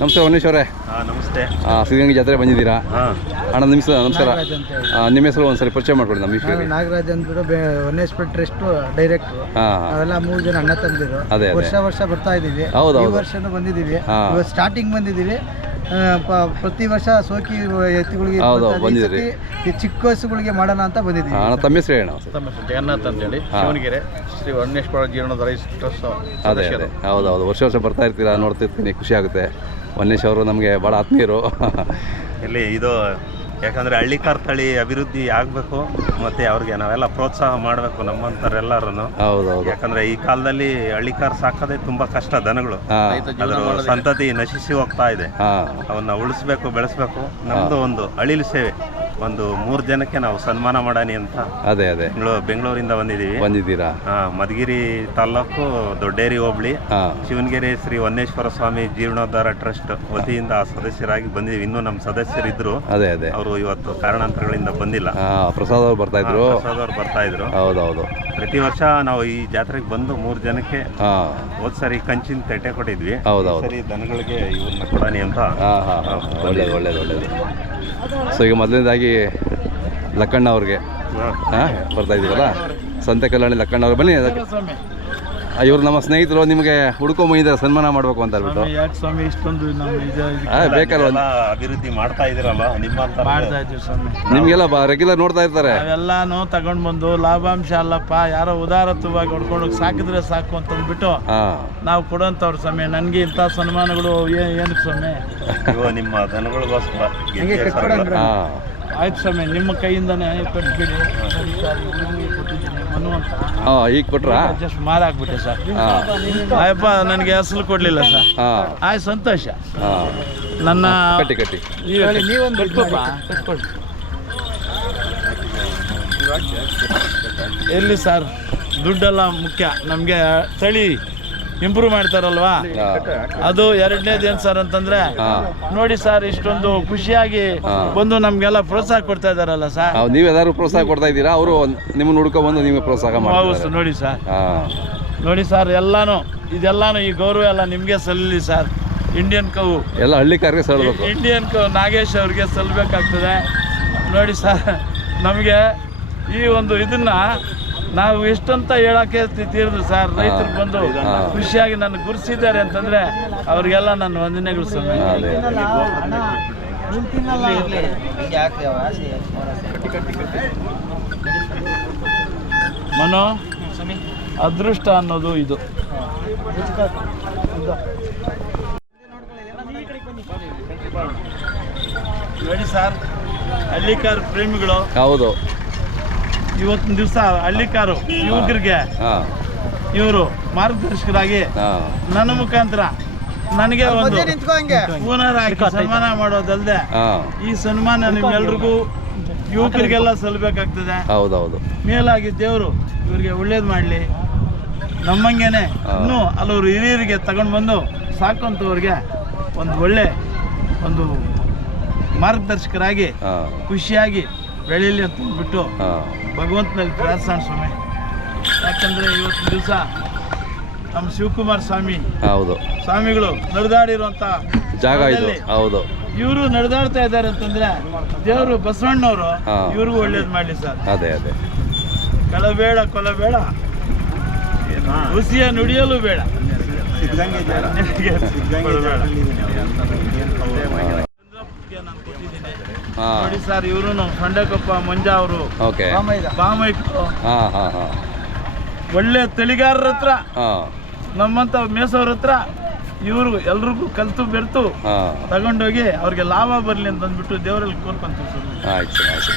ನಮಸ್ಕಾರ ವನೇಶ್ ಅವರೇ. ನಮಸ್ತೆ. ಸಿದ್ಧಗಂಗೆ ಜಾತ್ರೆ ಬಂದಿದ್ದೀರಾ? ಹಾಂ. ಅಣ್ಣ ನಿಮಿಷ ನಮಸ್ಕಾರ. ನಿಮ್ಮ ಹೆಸರು ಒಂದ್ಸರಿ ಪರಿಚಯ ಮಾಡ್ಕೊಡಿ ನಮ್ಮ ಹೆಸರು ನಾಗರಾಜ್ ಅಂದ್ಬಿಟ್ಟು ಬೆ ಪಟ್ ಟ್ರಸ್ಟ್ ಡೈರೆಕ್ಟರ್. ಹಾಂ. ಹಾಂ ಮೂರು ಜನ ಅಣ್ಣ ತಂದಿರು ಅದೇ. ವರ್ಷ ವರ್ಷ ಬರ್ತಾ ಇದ್ದೀವಿ. ಹೌದು, ಈ ಹೌದು. ವರ್ಷನೂ ಬಂದಿದ್ದೀವಿ. ಇವತ್ತು ಸ್ಟಾರ್ಟಿಂಗ್ ಬಂದಿದ್ದೀವಿ. ಪ್ರತಿ ವರ್ಷ ಸೋಕಿ ಎತ್ತುಗಳಿಗೆ. ಈ ಈ ಚಿಕ್ಕ ವಯಸ್ಸುಗಳಿಗೆ ಮಾಡೋಣ ಅಂತ ಬಂದಿದ್ದೀವಿ. ಅಣ್ಣ ತಮ್ಮ ಹೆಸರು ಹೇಳಿ ತಮ್ಮ ಜಗನ್ನಾಥ್ ಅಂತೇಳಿ. ಶಿವನಗೆರೆ ಶ್ರೀ ವರ್ಣೇಶ್ವರ ಜೀರ್ಣೋದ್ಧಾರ ಟ್ರಸ್ಟ್ ಹೌದು ಹೌದು. ವರ್ಷ ವರ್ಷ ಬರ್ತಾ ಇರ್ತೀರಾ ನೋಡ್ತಿರ್ತೀನಿ ಖುಷಿ ಆಗುತ್ತೆ. ವನ್ನೇಶ್ ಅವರು ನಮಗೆ ಭಾಳ ಆತ್ಮೀಯರು. ಇಲ್ಲಿ ಇದು ಯಾಕಂದರೆ ಹಳ್ಳಿಕಾರ್ ತಳಿ ಅಭಿವೃದ್ಧಿ ಆಗಬೇಕು ಮತ್ತು ಅವ್ರಿಗೆ ನಾವೆಲ್ಲ ಪ್ರೋತ್ಸಾಹ ಮಾಡಬೇಕು ನಮ್ಮಂಥವ್ರೆಲ್ಲರೂ ಹೌದು ಹೌದು ಯಾಕಂದರೆ ಈ ಕಾಲದಲ್ಲಿ ಹಳ್ಳಿಕಾರ್ ಸಾಕೋದೇ ತುಂಬ ಕಷ್ಟ ದನಗಳು. ಅದರ ಸಂತತಿ ನಶಿಸಿ ಹೋಗ್ತಾ ಇದೆ. ಅವನ್ನ ಉಳಿಸ್ಬೇಕು ಬೆಳೆಸ್ಬೇಕು. ನಮ್ಮದು ಒಂದು ಅಳಿಲು ಸೇವೆ. ಒಂದು ಮೂರು ಜನಕ್ಕೆ ನಾವು ಸನ್ಮಾನ ಮಾಡಾನಿ ಅಂತ ಅದೇ ಅದೇ. ಬೆಂಗಳೂರು ಬೆಂಗಳೂರಿಂದ ಬಂದಿದ್ದೀವಿ. ಬಂದಿದ್ದೀರಾ? ಹಾ ಮಧುಗಿರಿ ತಾಲ್ಲೂಕು ದೊಡ್ಡೇರಿ ಹೋಬಳಿ. ಶಿವನಗಿರಿ ಶಿವನಗೆರೆ ಶ್ರೀ ವನ್ನೇಶ್ವರ ಸ್ವಾಮಿ ಜೀರ್ಣೋದ್ಧಾರ ಟ್ರಸ್ಟ್ ವತಿಯಿಂದ ಸದಸ್ಯರಾಗಿ ಬಂದಿದ್ದೀವಿ. ಇನ್ನೂ ನಮ್ಮ ಸದಸ್ಯರಿದ್ರು. ಅದೇ ಅದೇ. ಅವರು ಇವತ್ತು ಕಾರಣಾಂತರಗಳಿಂದ ಬಂದಿಲ್ಲ. ಪ್ರಸಾದ್ ಅವ್ರು ಬರ್ತಾ ಇದ್ರು. ಪ್ರಸಾದ್ ಅವರು ಬರ್ತಾ ಇದ್ರು. ಹೌದು ಹೌದು ಪ್ರತಿ ವರ್ಷ ನಾವು ಈ ಜಾತ್ರೆಗೆ ಬಂದು ಮೂರು ಜನಕ್ಕೆ ಹೋದ್ ಸರಿ ಕಂಚಿನ ತಟ್ಟೆ ಕೊಟ್ಟಿದ್ವಿ. ಹೌದು ಹೌದು ಸರಿ ದನಗಳಿಗೆ ಇವ್ರನ್ನ ಕೊಡಾನಿ ಅಂತ. ಹಾಂ ಹಾಂ ಒಳ್ಳೇದು ಒಳ್ಳೇದು ಒಳ್ಳೇದು. ಸೊ ಈಗ ಮೊದಲನೇದಾಗಿ ಲಕ್ಕಣ್ಣ ಅವ್ರಿಗೆ ಬರ್ತಾ ಇದೀವಲ್ಲ? ಸಂತೆ ಕಲ್ಯಾಣಿ ಲಕ್ಕಣ್ಣ ಅವ್ರು ಬನ್ನಿ ಅದಕ್ಕೆ ಇವ್ರು ನಮ್ಮ ಸ್ನೇಹಿತರು ನಿಮಗೆ ಹುಡ್ಕೊಂಬಂದಿದ್ದಾರೆ ಸನ್ಮಾನ ಮಾಡಬೇಕು ಅಂತ ಹೇಳ್ಬಿಟ್ಟು. ಯಾಕೆ ಸ್ವಾಮಿ ಇಷ್ಟೊಂದು ನಮ್ಮ ಇದು ಆ, ಬೇಕಲ್ವ? ಎಲ್ಲ ಅಭಿವೃದ್ಧಿ ಮಾಡ್ತಾ ಇದೀರಲ್ಲ ನಿಮ್ಮ ಮಾಡ್ತಾ ಇದ್ದೀವಿ ಸ್ವಾಮಿ. ನಿಮಗೆಲ್ಲ ಬಾ ರೆಗ್ಯುಲರ್ ನೋಡ್ತಾ ಇರ್ತಾರೆ. ಎಲ್ಲಾನು ತಗೊಂಡ್ ಬಂದು ಲಾಭಾಂಶ ಅಲ್ಲಪ್ಪ ಯಾರೋ ಉದಾರತ್ವವಾಗಿ ಹೊಡ್ಕೊಂಡು ಸಾಕಿದ್ರೆ ಸಾಕು ಅಂತ ಅಂದ್ಬಿಟ್ಟು ನಾವು ಕೊಡೋಂಥವ್ರು ಸ್ವಾಮಿ. ನನಗೆ ಇಂಥ ಸನ್ಮಾನಗಳು ಏ- ಏನಕ್ಕೆ ಸ್ವಾಮಿ? ಇವು ನಿಮ್ಮ ದನಗಳಿಗೋಸ್ಕರ ಗೆಜ್ಜೆ ಸರಗಳು. ಹಾಂ. ಆಯ್ತು ಸ್ವಾಮಿ ನಿಮ್ಮ ಕೈಯಿಂದನೇ ಕಟ್ಬಿಡಿ. ಸರಿ ಸರ್ ಹಾಂ ಈಗ ಕೊಟ್ರಾ? ಜಸ್ಟ್ ಮಾರಾಕ್ಬಿಟ್ಟೆ ಸರ್. ಹಾಂ. ಆಯಪ್ಪ ನನಗೆ ಹೆಸರು ಕೊಡಲಿಲ್ಲ ಸರ್. ಆಯ್ ಆಯ್ತು ಸಂತೋಷ. ನನ್ನ ಕಟ್ಟಿ ಕಟ್ಟಿ. ನೀವೊಂದು ಎಲ್ಲಿ ಸರ್? ದುಡ್ಡೆಲ್ಲ ಮುಖ್ಯ. ನಮಗೆ ತಳಿ. ಇಂಪ್ರೂವ್ ಮಾಡ್ತಾರಲ್ವಾ? ಅದು ಎರಡನೇದು ಏನು ಸರ್ ಅಂತಂದ್ರೆ ನೋಡಿ ಸರ್ ಇಷ್ಟೊಂದು ಖುಷಿಯಾಗಿ ಬಂದು ನಮಗೆಲ್ಲ ಪ್ರೋತ್ಸಾಹ ಕೊಡ್ತಾ ಇದಾರಲ್ಲ ಸರ್ ಹೌದು ನೀವು ಯಾರು ಪ್ರೋತ್ಸಾಹ ಕೊಡ್ತಾ ಇದ್ದೀರಾ? ಅವರು ನಿಮ್ಮನ್ನು ಹುಡ್ಕೊಂಬಂದು ನಿಮಗೆ ಪ್ರೋತ್ಸಾಹ ಹೌದು ಮಾಡ್ತಾರೆ ನೋಡಿ ಸರ್ ನೋಡಿ ಸರ್ ಎಲ್ಲಾನು ಇದೆಲ್ಲಾನು ಈ ಗೌರವ ಎಲ್ಲ ನಿಮಗೆ ಸಲ್ಲಲಿ ಸರ್ ಇಂಡಿಯನ್ ಕವು ಎಲ್ಲ ಹಳ್ಳಿಕಾರಿಗೆ ಸಲ್ಬೇಕು ಇಂಡಿಯನ್ ಕವು ನಾಗೇಶ್ ಅವ್ರಿಗೆ ಸಲ್ಲಬೇಕಾಗ್ತದೆ ನೋಡಿ ಸರ್ ನಮಗೆ ಈ ಒಂದು ಇದನ್ನ ನಾವು ಎಷ್ಟಂತ ಹೇಳಕ್ಕೆ ತೀರ್ದು ತೀರದು ಸರ್ ರೈತರು ಬಂದು ಖುಷಿಯಾಗಿ ನನ್ನ ಗುರುಸಿದ್ದಾರೆ ಅಂತಂದ್ರೆ ಅವ್ರಿಗೆಲ್ಲ ನನ್ನ ವಂದನೆಗಳು ಸರ್ ಅದೇ. ಮನೋ ಅದೃಷ್ಟ ಅನ್ನೋದು ಇದು. ನೋಡಿ ಸರ್ ಹಳ್ಳಿಕಾರ್ ಪ್ರೇಮಿಗಳು. ಹೌದು. ಇವತ್ತಿನ ದಿವಸ ಹಳ್ಳಿಕಾರು ಯುವಕರಿಗೆ. ಹಾಂ. ಇವರು ಮಾರ್ಗದರ್ಶಕರಾಗಿ ನನ್ನ ಮುಖಾಂತರ ನನಗೆ ಒಂದು ಪುನರ್ ಹಾಕಿ ಸನ್ಮಾನ ಮಾಡೋದಲ್ಲದೆ ಈ ಸನ್ಮಾನ ನಿಮ್ಗೆಲ್ರಿಗೂ ಯುವಕರಿಗೆಲ್ಲ ಸಲ್ಲಬೇಕಾಗ್ತದೆ. ಹೌದು ಹೌದು ಮೇಲಾಗಿ ದೇವರು ಇವರಿಗೆ ಒಳ್ಳೇದು ಮಾಡಲಿ. ನಮ್ಮಂಗೆನೆ ಇನ್ನು ಇನ್ನೂ ಹಲವರು ಹಿರಿಯರಿಗೆ ತಗೊಂಡು ಬಂದು ಸಾಕುವಂಥವ್ರಿಗೆ ಒಂದು ಒಳ್ಳೆ ಒಂದು ಮಾರ್ಗದರ್ಶಕರಾಗಿ ಖುಷಿಯಾಗಿ ಬೆಳೀಲಿ ಅಂತ ಬಿಟ್ಟು ಭಗವಂತನಲ್ಲಿ ಪ್ರಾರ್ಥನೆ ಸ್ವಾಮಿ. ಯಾಕಂದರೆ ಇವತ್ತು ದಿವಸ ನಮ್ಮ ಶಿವಕುಮಾರ್ ಸ್ವಾಮಿ. ಹೌದು. ಸ್ವಾಮಿಗಳು ನಡೆದಾಡಿರುವಂತ ಜಾಗ ಇದು. ಹೌದು. ಇವರು ನಡೆದಾಡ್ತಾ ಇದ್ದಾರೆ ಅಂತಂದ್ರೆ ದೇವರು ಬಸವಣ್ಣವರು. ಇವ್ರಿಗೂ ಒಳ್ಳೇದು ಮಾಡಲಿ ಸರ್. ಅದೇ ಅದೇ. ಕಳಬೇಡ ಕೊಲಬೇಡ. ಹುಸಿಯ ನುಡಿಯಲು ಬೇಡ. ಸಿದ್ಧಂಗೆ. ಹಾಂ ನೋಡಿ ಸರ್ ಇವರು ಸಂಡಕೊಪ್ಪ ಮಂಜಾ ಅವರು. ಓಕೆ. ಬಾಮೈಕ್ರು. ಹಾಂ ಹಾಂ ಹಾಂ. ಒಳ್ಳೆ ತಳಿಗಾರರ ಹತ್ರ ನಮ್ಮಂತ ಮೇಸವ್ರ ಹತ್ರ ಇವರು ಎಲ್ರಿಗೂ ಕಲ್ತು ಬೆರ್ತು ಹಾಂ. ತಗೊಂಡೋಗಿ ಅವ್ರಿಗೆ ಲಾಭ ಬರ್ಲಿ ಅಂತ ಅಂದ್ಬಿಟ್ಟು ದೇವರಲ್ಲಿ ಕೋರ್ಕೊಂತೀವಿ ಸರ್. ಆಯ್ತು ಆಯ್ತು.